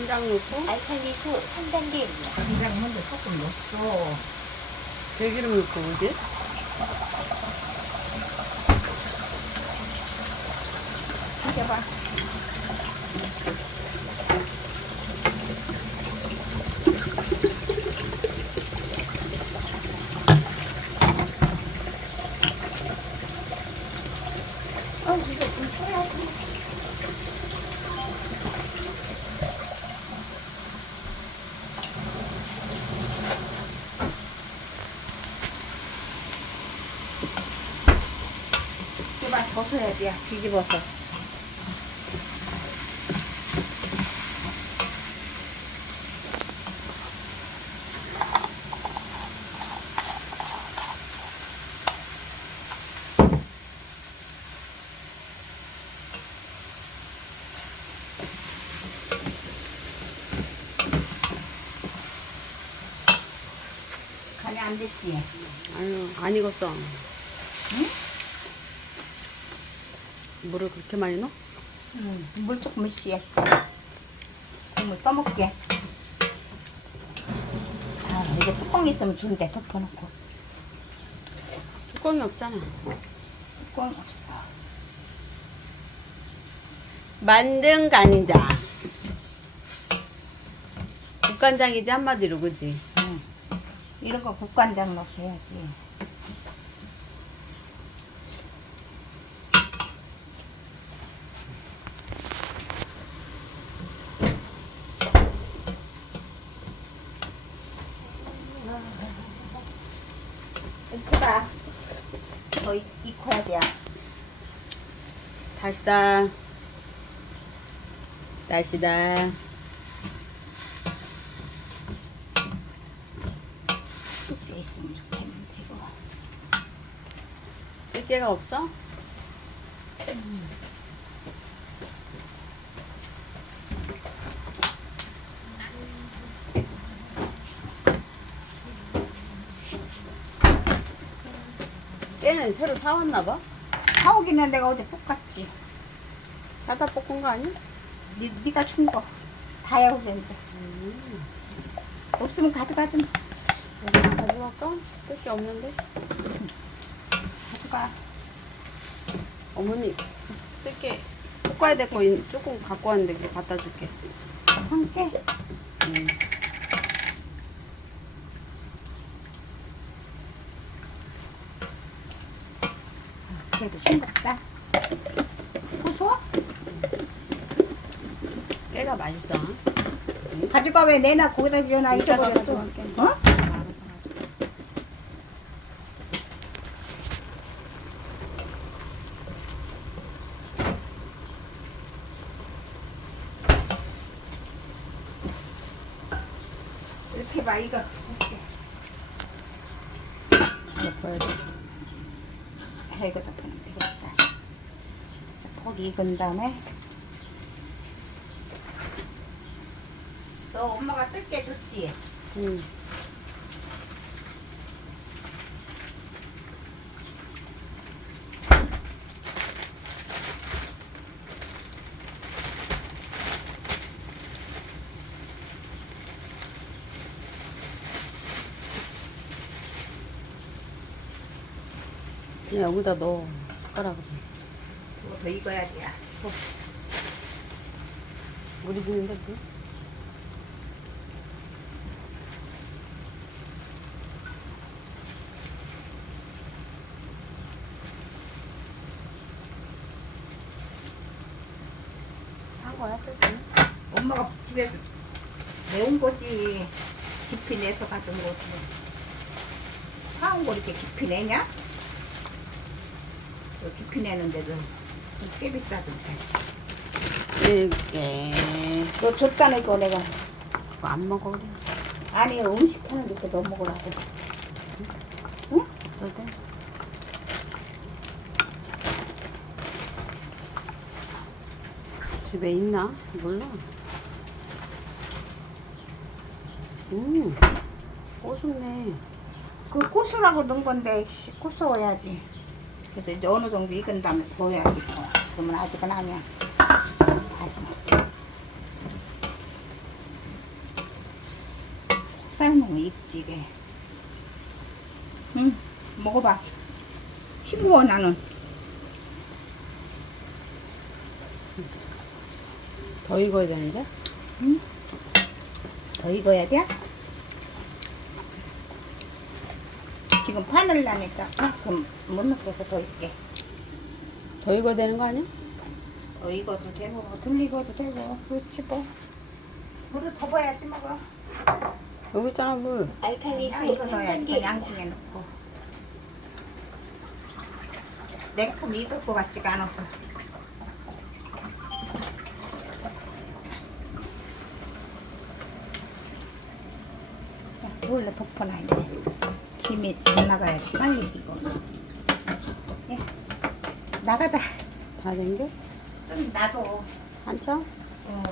간장 넣고 알칼리 후 3단계입니다. 간장 먼저 조금 넣고 들기름 넣고 그지? 튀겨봐. 튀겨봐. 벗어야 돼. 뒤집어서. 간이 안 됐지? 아유 안 익었어. 물을 그렇게 많이 넣어? 음, 물 조금 씨. 국물 떠먹게. 아, 이게 뚜껑 있으면 좋은데 덮어놓고. 뚜껑이 없잖아. 뚜껑 없어. 만든 간장. 국간장이지 한마디로 그지? 응. 이런 거 국간장 넣어야지. 크다. 더 익- 익혀야 돼. 다시다. 다시다. 이렇게 있으면 이렇게 하면 되고. 뜰개가 없어? 깨는 새로 사왔나 봐. 사오기는 내가 어제 볶았지. 사다 볶은 거 아니야? 니, 니가 준 거. 다이아고인데 없으면 가져가지 마. 내가 가져갈까? 뜰게 없는데. 가져가. 어머니 뜰게 볶아야 될 거 조금 갖고 왔는데 그거 갖다 줄게. 함께. 음. 그래도 싱겁다. 고소? 깨가 맛있어. 가져가 왜 내놔 거기다 이따가 잊어버렸어. 가져갈게. 어? 이렇게 봐 이거. 이렇게. 덮어야 돼. 아, 이거 덮으면 되겠다. 고기 익은 다음에 너 엄마가 뜰게 줬지? 응. 그냥 여기다 넣어 숟가락으로 그거 더 익어야 돼. 물이 드는데 뭐? 사과야 뜰게 엄마가 집에서 매운 거지 깊이 내서 가진 거지 사온 거 이렇게 깊이 내냐? 저 깊이 내는데도 꽤 비싸던데. 너 줬다는 이거 내가. 안 먹어 그래. 아니 음식 하는데 넣어 먹으라고. 없어도 돼. 집에 있나? 몰라. 음 꼬숩네. 그 고수라고 넣은 건데 씨, 고소해야지 그래서 이제 어느 정도 익은 다음에 구워야지. 뭐. 그러면 아직은 아니야. 아직. 삶으면 익지, 게 응, 먹어봐. 힘구워, 나는. 더 익어야 되는데? 응? 더 익어야 돼? 지금 파늘 나니까 그럼 못 넣어서 더 익게. 더 익어야 되는 거 아니야? 더 익어도 되고 덜 익어도 되고 그렇지 뭐. 물을 더 부어야지 먹어. 여기 있잖아, 물. 알칼리 야, 후 이거 넣어야지. 그 3단계 양중에 넣고. 냉큼 익을 것 같지가 않아서. 야, 원래 덮어놔 이제. 김이 안 나가야지 빨리 익어. 야, 나가자. 다 된 게? 좀 놔둬. 한참? 어.